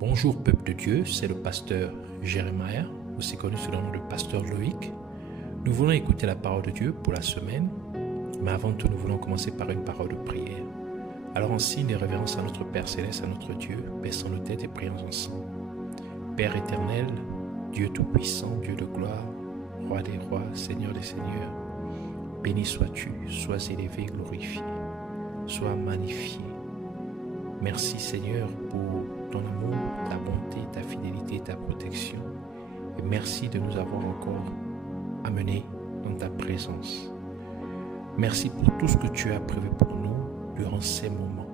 Bonjour peuple de Dieu, c'est le pasteur Jérémia, aussi connu sous le nom de pasteur Loïc. Nous voulons écouter la parole de Dieu pour la semaine, mais avant tout nous voulons commencer par une parole de prière. Alors en signe de révérence à notre Père Céleste, à notre Dieu, baissons nos têtes et prions ensemble. Père éternel, Dieu tout-puissant, Dieu de gloire, Roi des rois, Seigneur des seigneurs, béni sois-tu, sois élevé, glorifié, sois magnifié. Merci Seigneur pour ton amour, ta bonté, ta fidélité et ta protection. Et merci de nous avoir encore amenés dans ta présence. Merci pour tout ce que tu as prévu pour nous durant ces moments.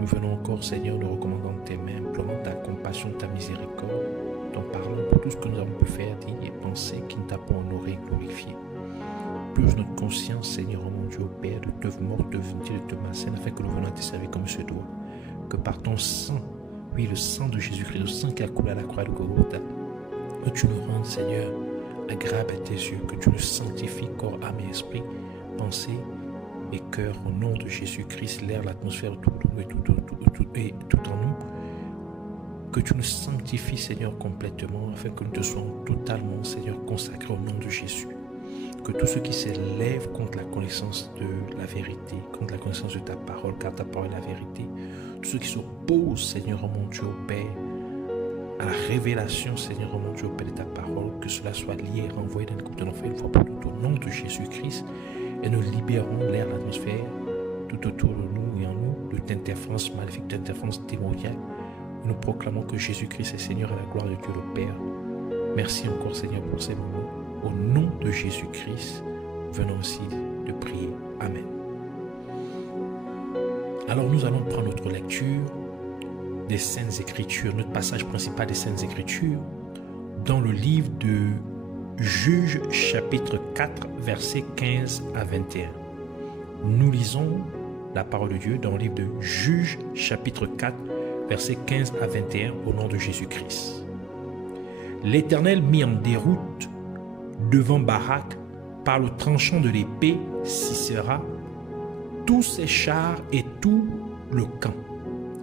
Nous venons encore Seigneur nous recommandant tes mains, implorant ta compassion, ta miséricorde, t'en parlant pour tout ce que nous avons pu faire, dire et penser qui ne t'a pas honoré et glorifié. Purge notre conscience Seigneur, oh mon Dieu, au Père, de t'œuvre morte, de divinité, de te malsaine, afin que nous venions te servir comme se doit. Que par ton sang, oui, le sang de Jésus-Christ, le sang qui a coulé à la croix de Golgotha, que tu nous rendes, Seigneur, agréable à tes yeux, que tu nous sanctifies, corps, âme et esprit, pensée et cœur, au nom de Jésus-Christ, l'air, l'atmosphère, tout en nous, que tu nous sanctifies, Seigneur, complètement, afin que nous te soyons totalement, Seigneur, consacrés au nom de Jésus. Que tout ce qui s'élève contre la connaissance de la vérité, contre la connaissance de ta parole, car ta parole est la vérité, tout ce qui s'oppose, Seigneur, oh mon Dieu, au Père, à la révélation, Seigneur, oh mon Dieu, au Père de ta parole, que cela soit lié et renvoyé dans le coupe de l'enfer une fois pour toutes au nom de Jésus-Christ, et nous libérons l'air, l'atmosphère, tout autour de nous et en nous, de d'interférences maléfiques, d'interférences démoniaques. Nous proclamons que Jésus-Christ est Seigneur et la gloire de Dieu le Père. Merci encore, Seigneur, pour ces moments. Au nom de Jésus-Christ, venons aussi de prier. Amen. Alors nous allons prendre notre lecture des Saintes Écritures, notre passage principal des Saintes Écritures, dans le livre de Juges chapitre 4, versets 15 à 21. Nous lisons la parole de Dieu dans le livre de Juges chapitre 4, versets 15 à 21 au nom de Jésus-Christ. L'Éternel mit en déroute devant Barak, par le tranchant de l'épée, Sisera, tous ses chars et tout le camp.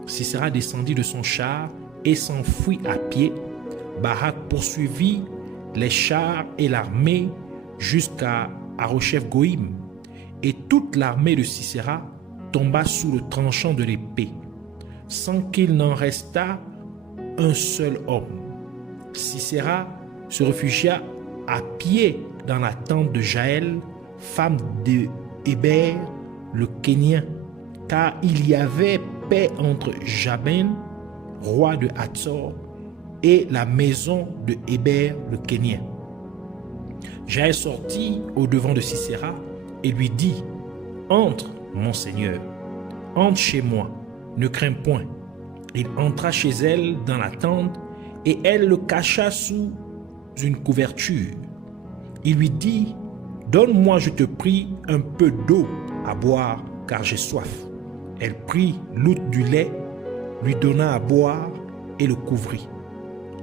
Sisera descendit de son char et s'enfuit à pied. Barak poursuivit les chars et l'armée jusqu'à Harosheth Goïm, et toute l'armée de Sisera tomba sous le tranchant de l'épée, sans qu'il n'en restât un seul homme. Sisera se réfugia à pied dans la tente de Jaël, femme de Héber, le Kénien, car il y avait paix entre Jabin, roi de Hatzor, et la maison de Héber, le Kénien. Jaël sortit au devant de Sisera et lui dit: entre, mon seigneur, entre chez moi, ne crains point. Il entra chez elle dans la tente et elle le cacha sous une couverture. Il lui dit: donne-moi, je te prie, un peu d'eau à boire, car j'ai soif. Elle prit l'outre du lait, lui donna à boire et le couvrit.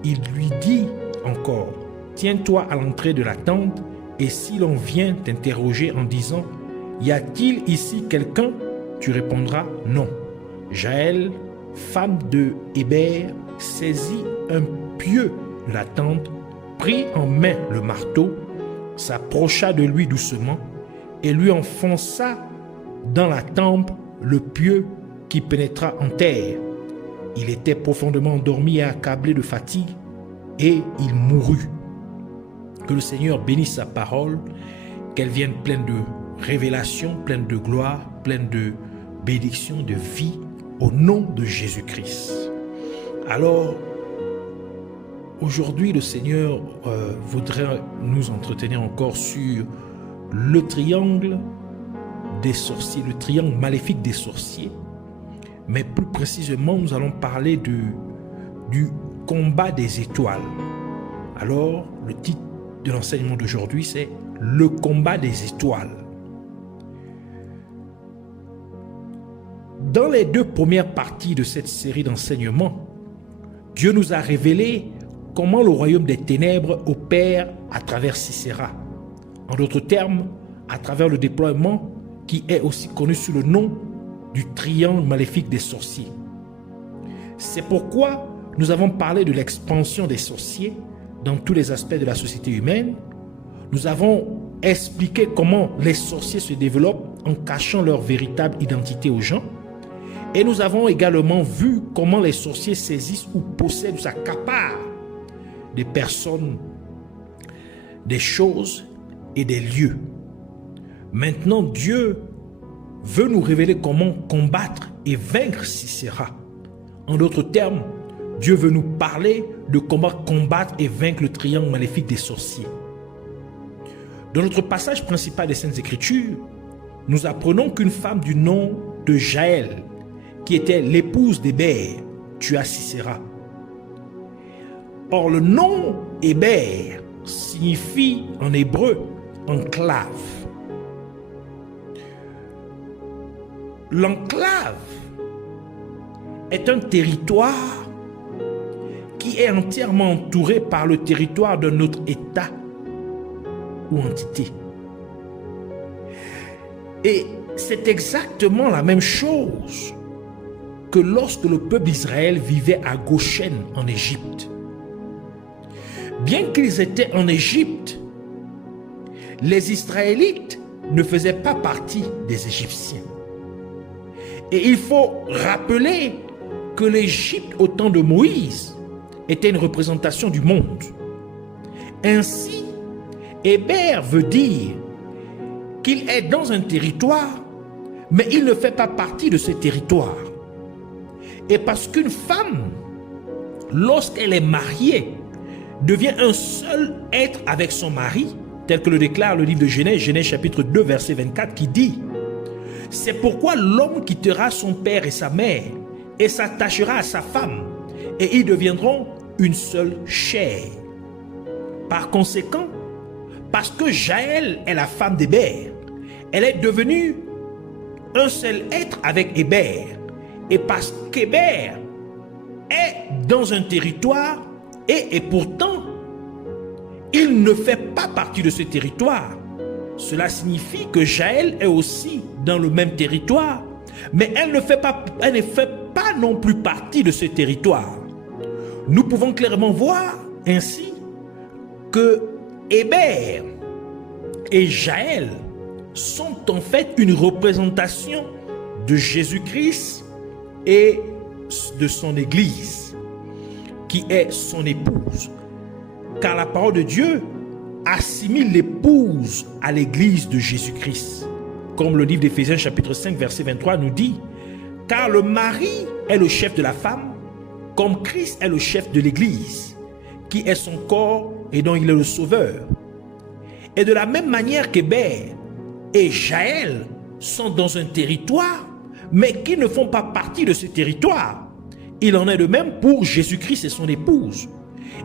Il lui dit encore: tiens-toi à l'entrée de la tente, et si l'on vient t'interroger en disant: y a-t-il ici quelqu'un? Tu répondras: non. Jaël, femme de Héber, saisit un pieu de la tente, prit en main le marteau, s'approcha de lui doucement et lui enfonça dans la tempe le pieu qui pénétra en terre. Il était profondément endormi et accablé de fatigue, et il mourut. Que le Seigneur bénisse sa parole, qu'elle vienne pleine de révélation, pleine de gloire, pleine de bénédiction, de vie, au nom de Jésus-Christ. Alors, aujourd'hui, le Seigneur voudrait nous entretenir encore sur le triangle des sorciers, le triangle maléfique des sorciers. Mais plus précisément, nous allons parler du combat des étoiles. Alors, le titre de l'enseignement d'aujourd'hui, c'est le combat des étoiles. Dans les deux premières parties de cette série d'enseignements, Dieu nous a révélé comment le royaume des ténèbres opère à travers Sisera. En d'autres termes, à travers le déploiement qui est aussi connu sous le nom du triangle maléfique des sorciers. C'est pourquoi nous avons parlé de l'expansion des sorciers dans tous les aspects de la société humaine. Nous avons expliqué comment les sorciers se développent en cachant leur véritable identité aux gens. Et nous avons également vu comment les sorciers saisissent ou possèdent ou s'accaparent des personnes, des choses et des lieux. Maintenant, Dieu veut nous révéler comment combattre et vaincre Sisera. En d'autres termes, Dieu veut nous parler de comment combattre et vaincre le triangle maléfique des sorciers. Dans notre passage principal des Saintes Écritures, nous apprenons qu'une femme du nom de Jaël, qui était l'épouse d'Héber, tua Sisera. Or, le nom Héber signifie en hébreu enclave. L'enclave est un territoire qui est entièrement entouré par le territoire d'un autre État ou entité. Et c'est exactement la même chose que lorsque le peuple d'Israël vivait à Goshen en Égypte. Bien qu'ils étaient en Égypte, les Israélites ne faisaient pas partie des Égyptiens. Et il faut rappeler que l'Égypte au temps de Moïse était une représentation du monde. Ainsi, Héber veut dire qu'il est dans un territoire, mais il ne fait pas partie de ce territoire. Et parce qu'une femme, lorsqu'elle est mariée, devient un seul être avec son mari, tel que le déclare le livre de Genèse, Genèse chapitre 2, verset 24, qui dit « C'est pourquoi l'homme quittera son père et sa mère, et s'attachera à sa femme, et ils deviendront une seule chair. » Par conséquent, parce que Jaël est la femme d'Héber, elle est devenue un seul être avec Héber. Et parce qu'Héber est dans un territoire et pourtant, il ne fait pas partie de ce territoire. Cela signifie que Jaël est aussi dans le même territoire, mais elle ne fait pas non plus partie de ce territoire. Nous pouvons clairement voir ainsi que Héber et Jaël sont en fait une représentation de Jésus-Christ et de son Église, qui est son épouse. Car la parole de Dieu assimile l'épouse à l'Église de Jésus-Christ. Comme le livre d'Éphésiens chapitre 5 verset 23 nous dit, « Car le mari est le chef de la femme, comme Christ est le chef de l'Église, qui est son corps et dont il est le sauveur. » Et de la même manière qu'Héber et Jaël sont dans un territoire, mais qui ne font pas partie de ce territoire, il en est de même pour Jésus-Christ et son épouse.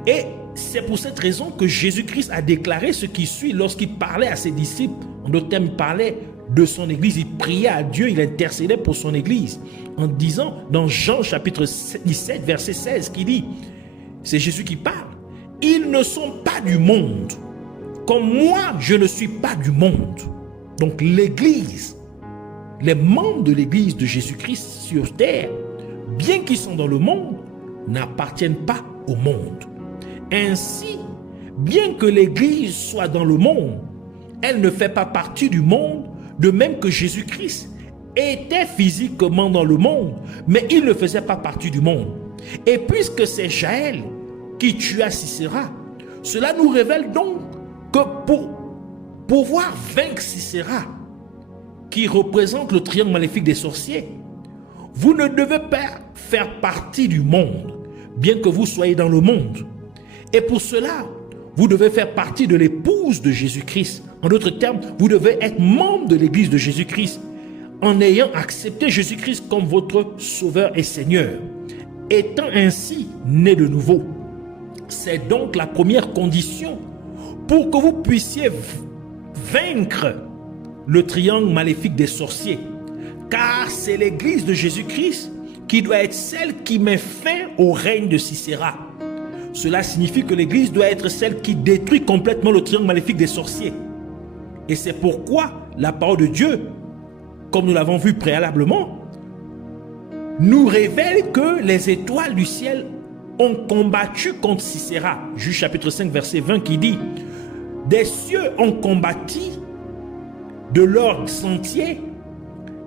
Et c'est pour cette raison que Jésus-Christ a déclaré ce qui suit lorsqu'il parlait à ses disciples. En d'autres termes, il parlait de son Église, il priait à Dieu, il intercédait pour son Église, en disant dans Jean chapitre 17, verset 16, qui dit, c'est Jésus qui parle, « Ils ne sont pas du monde, comme moi je ne suis pas du monde. » Donc l'Église, les membres de l'Église de Jésus-Christ sur terre, bien qu'ils sont dans le monde, n'appartiennent pas au monde. Ainsi, bien que l'Église soit dans le monde, elle ne fait pas partie du monde, de même que Jésus-Christ était physiquement dans le monde, mais il ne faisait pas partie du monde. Et puisque c'est Jaël qui tua Sisera, cela nous révèle donc que pour pouvoir vaincre Sisera, qui représente le triangle maléfique des sorciers, vous ne devez pas faire partie du monde, bien que vous soyez dans le monde. Et pour cela, vous devez faire partie de l'épouse de Jésus-Christ. En d'autres termes, vous devez être membre de l'Église de Jésus-Christ, en ayant accepté Jésus-Christ comme votre Sauveur et Seigneur, étant ainsi né de nouveau. C'est donc la première condition pour que vous puissiez vaincre le triangle maléfique des sorciers, car c'est l'Église de Jésus-Christ qui doit être celle qui met fin au règne de Sisera. Cela signifie que l'Église doit être celle qui détruit complètement le triangle maléfique des sorciers. Et c'est pourquoi la parole de Dieu, comme nous l'avons vu préalablement, nous révèle que les étoiles du ciel ont combattu contre Sisera. Juge chapitre 5, verset 20 qui dit, des cieux ont combattu de leur sentier,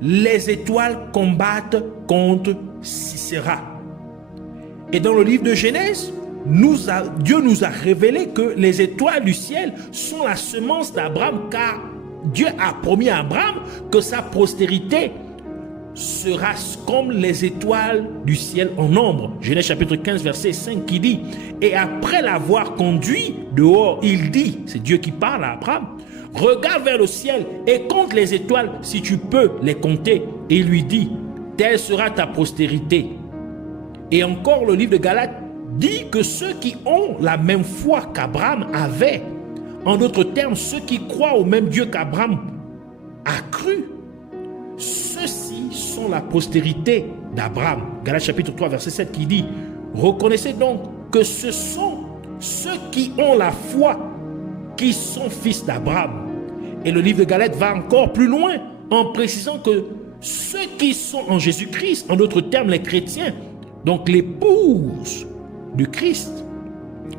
les étoiles combattent contre Sisera. Et dans le livre de Genèse, Dieu nous a révélé que les étoiles du ciel sont la semence d'Abraham, car Dieu a promis à Abraham que sa postérité sera comme les étoiles du ciel en nombre. Genèse chapitre 15 verset 5 qui dit, et après l'avoir conduit dehors, il dit, c'est Dieu qui parle à Abraham, regarde vers le ciel et compte les étoiles si tu peux les compter. Et il lui dit, telle sera ta postérité. Et encore le livre de Galates dit que ceux qui ont la même foi qu'Abraham avait, en d'autres termes, ceux qui croient au même Dieu qu'Abraham a cru, ceux-ci sont la postérité d'Abraham. Galates chapitre 3 verset 7 qui dit, reconnaissez donc que ce sont ceux qui ont la foi qui sont fils d'Abraham. Et le livre de Galates va encore plus loin en précisant que ceux qui sont en Jésus-Christ, en d'autres termes les chrétiens, donc l'épouse du Christ,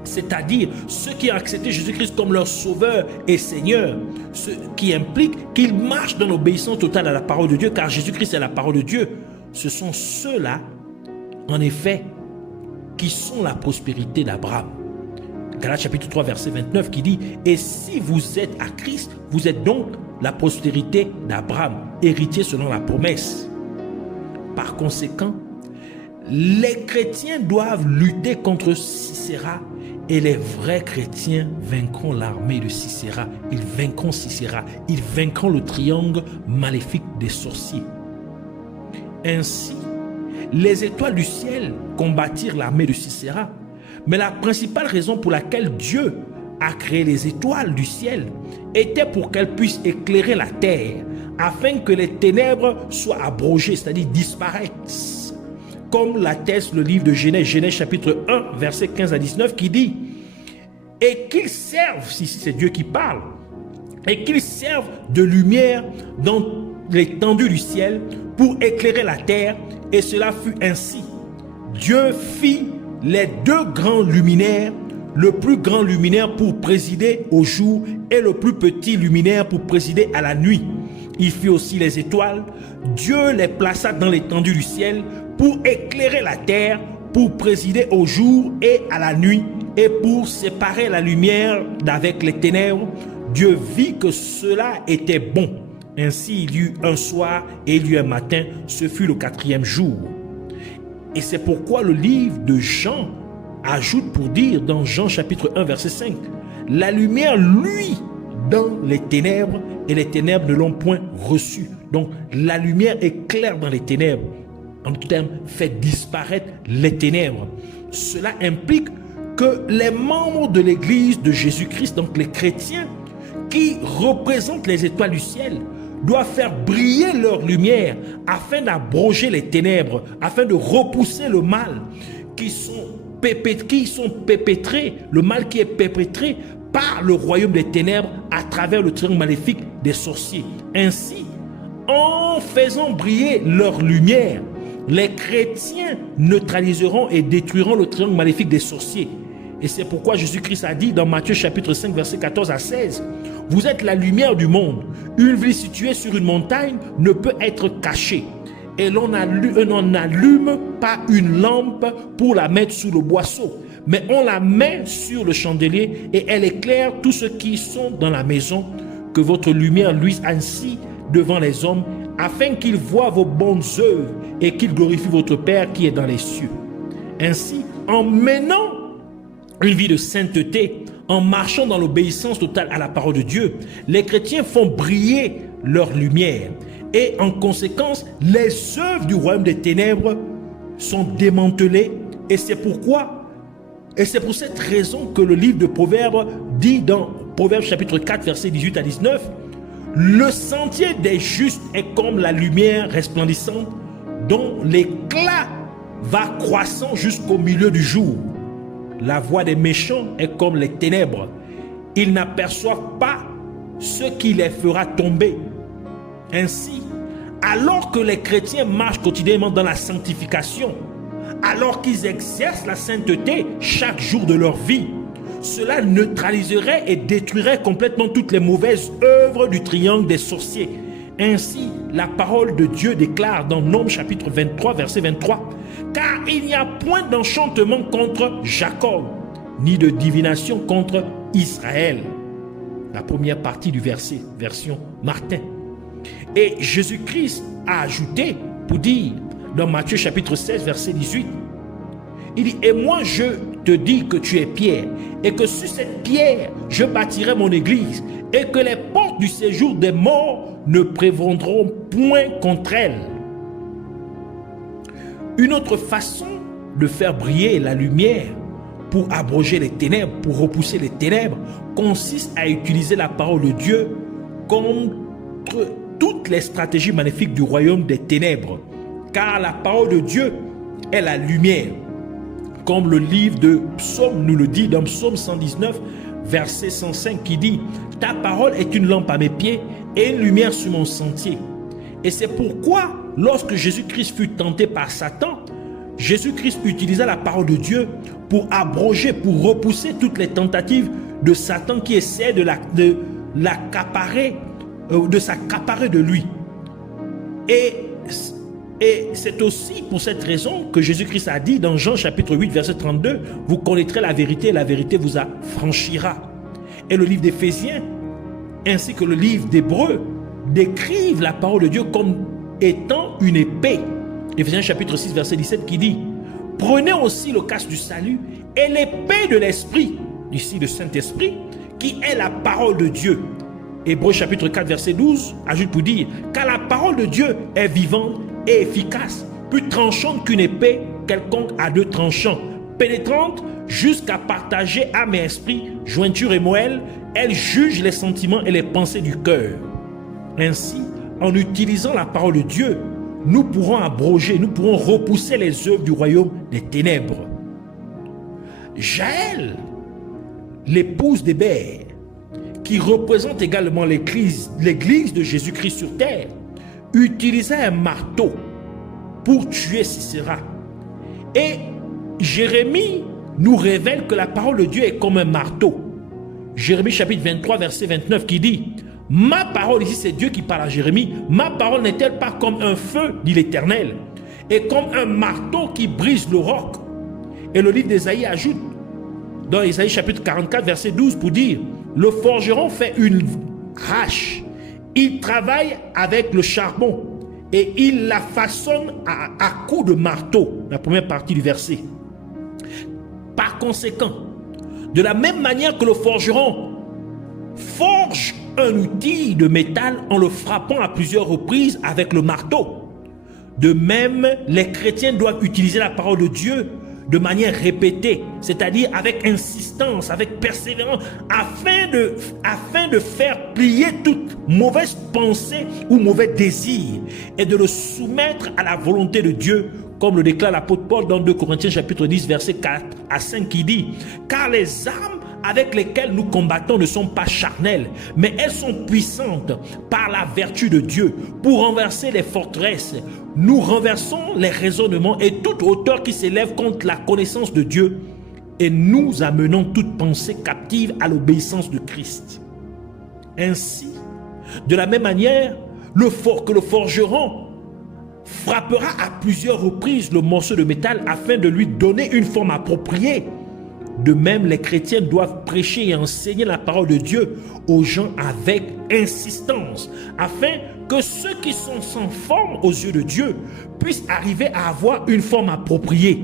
c'est-à-dire ceux qui ont accepté Jésus-Christ comme leur sauveur et Seigneur, ce qui implique qu'ils marchent dans l'obéissance totale à la parole de Dieu, car Jésus-Christ est la parole de Dieu. Ce sont ceux-là, en effet, qui sont la prospérité d'Abraham. Galates chapitre 3 verset 29 qui dit, et si vous êtes à Christ, vous êtes donc la postérité d'Abraham, héritier selon la promesse. Par conséquent, les chrétiens doivent lutter contre Sisera et les vrais chrétiens vaincront l'armée de Sisera. Ils vaincront Sisera. Ils vaincront le triangle maléfique des sorciers. Ainsi, les étoiles du ciel combattirent l'armée de Sisera. Mais la principale raison pour laquelle Dieu a créé les étoiles du ciel était pour qu'elles puissent éclairer la terre afin que les ténèbres soient abrogées, c'est-à-dire disparaissent. Comme l'atteste le livre de Genèse, Genèse chapitre 1, verset 15 à 19, qui dit, et qu'ils servent, si c'est Dieu qui parle, et qu'ils servent de lumière dans l'étendue du ciel pour éclairer la terre, et cela fut ainsi. Dieu fit les deux grands luminaires, le plus grand luminaire pour présider au jour et le plus petit luminaire pour présider à la nuit. Il fit aussi les étoiles. Dieu les plaça dans l'étendue du ciel pour éclairer la terre, pour présider au jour et à la nuit, et pour séparer la lumière d'avec les ténèbres. Dieu vit que cela était bon. Ainsi il y eut un soir et il y eut un matin, ce fut le 4e jour. Et c'est pourquoi le livre de Jean ajoute pour dire dans Jean chapitre 1 verset 5, la lumière luit dans les ténèbres et les ténèbres ne l'ont point reçue. Donc la lumière éclaire dans les ténèbres. En d'autres termes, fait disparaître les ténèbres. Cela implique que les membres de l'église de Jésus-Christ, donc les chrétiens, qui représentent les étoiles du ciel, doivent faire briller leur lumière afin d'abroger les ténèbres, afin de repousser le mal qui sont perpétrés, le mal qui est perpétré par le royaume des ténèbres à travers le triangle maléfique des sorciers. Ainsi, en faisant briller leur lumière, les chrétiens neutraliseront et détruiront le triangle maléfique des sorciers. Et c'est pourquoi Jésus-Christ a dit dans Matthieu chapitre 5 verset 14 à 16, vous êtes la lumière du monde. Une ville située sur une montagne ne peut être cachée. Et l'on n'allume pas une lampe pour la mettre sous le boisseau, mais on la met sur le chandelier et elle éclaire tous ceux qui sont dans la maison. Que votre lumière luise ainsi devant les hommes, afin qu'ils voient vos bonnes œuvres et qu'ils glorifient votre Père qui est dans les cieux. Ainsi, en menant une vie de sainteté, en marchant dans l'obéissance totale à la parole de Dieu, les chrétiens font briller leur lumière. Et en conséquence, les œuvres du royaume des ténèbres sont démantelées. Et c'est pour cette raison que le livre de Proverbes dit dans Proverbes chapitre 4, versets 18 à 19, le sentier des justes est comme la lumière resplendissante dont l'éclat va croissant jusqu'au milieu du jour. La voie des méchants est comme les ténèbres. Ils n'aperçoivent pas ce qui les fera tomber. Ainsi, alors que les chrétiens marchent quotidiennement dans la sanctification, alors qu'ils exercent la sainteté chaque jour de leur vie. Cela neutraliserait et détruirait complètement toutes les mauvaises œuvres du triangle des sorciers. Ainsi, la parole de Dieu déclare dans Nombres chapitre 23, verset 23, « Car il n'y a point d'enchantement contre Jacob, ni de divination contre Israël. » La première partie du verset, version Martin. Et Jésus-Christ a ajouté pour dire, dans Matthieu chapitre 16, verset 18, il dit, « Et moi je te dis que tu es Pierre, et que sur cette pierre je bâtirai mon église, et que les portes du séjour des morts ne prévaudront point contre elle. » Une autre façon de faire briller la lumière pour abroger les ténèbres, pour repousser les ténèbres, consiste à utiliser la parole de Dieu contre toutes les stratégies maléfiques du royaume des ténèbres. Car la parole de Dieu est la lumière. Comme le livre de Psaume nous le dit dans Psaume 119, verset 105 qui dit « Ta parole est une lampe à mes pieds et une lumière sur mon sentier. » Et c'est pourquoi, lorsque Jésus-Christ fut tenté par Satan, Jésus-Christ utilisa la parole de Dieu pour abroger, pour repousser toutes les tentatives de Satan qui essaie de s'accaparer de lui. Et c'est aussi pour cette raison que Jésus-Christ a dit dans Jean chapitre 8, verset 32, « Vous connaîtrez la vérité et la vérité vous affranchira. » Et le livre d'Éphésiens ainsi que le livre d'Hébreux décrivent la parole de Dieu comme étant une épée. Éphésiens chapitre 6, verset 17 qui dit « Prenez aussi le casque du salut et l'épée de l'Esprit, ici le Saint-Esprit, qui est la parole de Dieu. » Hébreux chapitre 4, verset 12 ajoute pour dire « Car la parole de Dieu est vivante et efficace, plus tranchante qu'une épée quelconque à deux tranchants, pénétrante jusqu'à partager âme et esprit, jointure et moelle, elle juge les sentiments et les pensées du cœur. » Ainsi, en utilisant la parole de Dieu, nous pourrons abroger, nous pourrons repousser les œuvres du royaume des ténèbres. Jaël, l'épouse d'Hébert, qui représente également l'église de Jésus-Christ sur terre, utilisait un marteau pour tuer Sisera. Et Jérémie nous révèle que la parole de Dieu est comme un marteau. Jérémie chapitre 23, verset 29 qui dit « Ma parole, ici c'est Dieu qui parle à Jérémie, ma parole n'est-elle pas comme un feu, dit l'Éternel, et comme un marteau qui brise le roc ?» Et le livre d'Ésaïe ajoute dans Ésaïe chapitre 44, verset 12 pour dire « Le forgeron fait une hache, il travaille avec le charbon et il la façonne à coups de marteau. » La première partie du verset. Par conséquent, de la même manière que le forgeron forge un outil de métal en le frappant à plusieurs reprises avec le marteau, de même, les chrétiens doivent utiliser la parole de Dieu de manière répétée, c'est-à-dire avec insistance, avec persévérance, afin de faire plier toute mauvaise pensée ou mauvais désir et de le soumettre à la volonté de Dieu, comme le déclare l'apôtre Paul dans 2 Corinthiens chapitre 10, verset 4 à 5 qui dit « Car les armes avec lesquelles nous combattons ne sont pas charnelles, mais elles sont puissantes par la vertu de Dieu pour renverser les forteresses. Nous renversons les raisonnements et toute hauteur qui s'élève contre la connaissance de Dieu et nous amenons toute pensée captive à l'obéissance de Christ. » Ainsi, de la même manière, que le forgeron frappera à plusieurs reprises le morceau de métal afin de lui donner une forme appropriée. De même, les chrétiens doivent prêcher et enseigner la parole de Dieu aux gens avec insistance, afin que ceux qui sont sans forme aux yeux de Dieu puissent arriver à avoir une forme appropriée.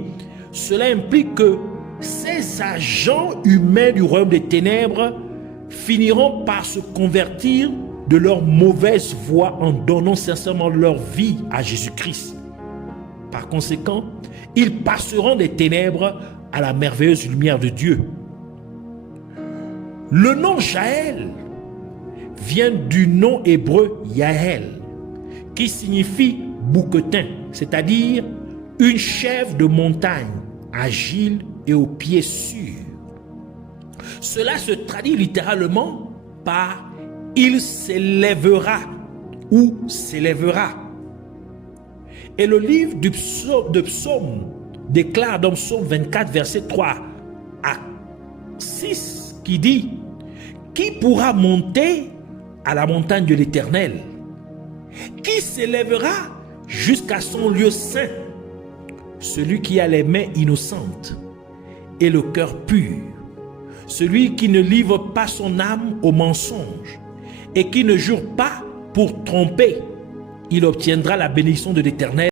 Cela implique que ces agents humains du royaume des ténèbres finiront par se convertir de leur mauvaise voie en donnant sincèrement leur vie à Jésus-Christ. Par conséquent, ils passeront des ténèbres à la merveilleuse lumière de Dieu. Le nom Jaël vient du nom hébreu Yaël, qui signifie bouquetin, c'est-à-dire une chèvre de montagne, agile et aux pieds sûrs. Cela se traduit littéralement par « il s'élèvera » ou « s'élèvera ». Et le livre de Psaume déclare dans Psaume 24, verset 3 à 6, qui dit: qui pourra monter à la montagne de l'Éternel? Qui s'élèvera jusqu'à son lieu saint? Celui qui a les mains innocentes et le cœur pur, celui qui ne livre pas son âme au mensonge et qui ne jure pas pour tromper, il obtiendra la bénédiction de l'Éternel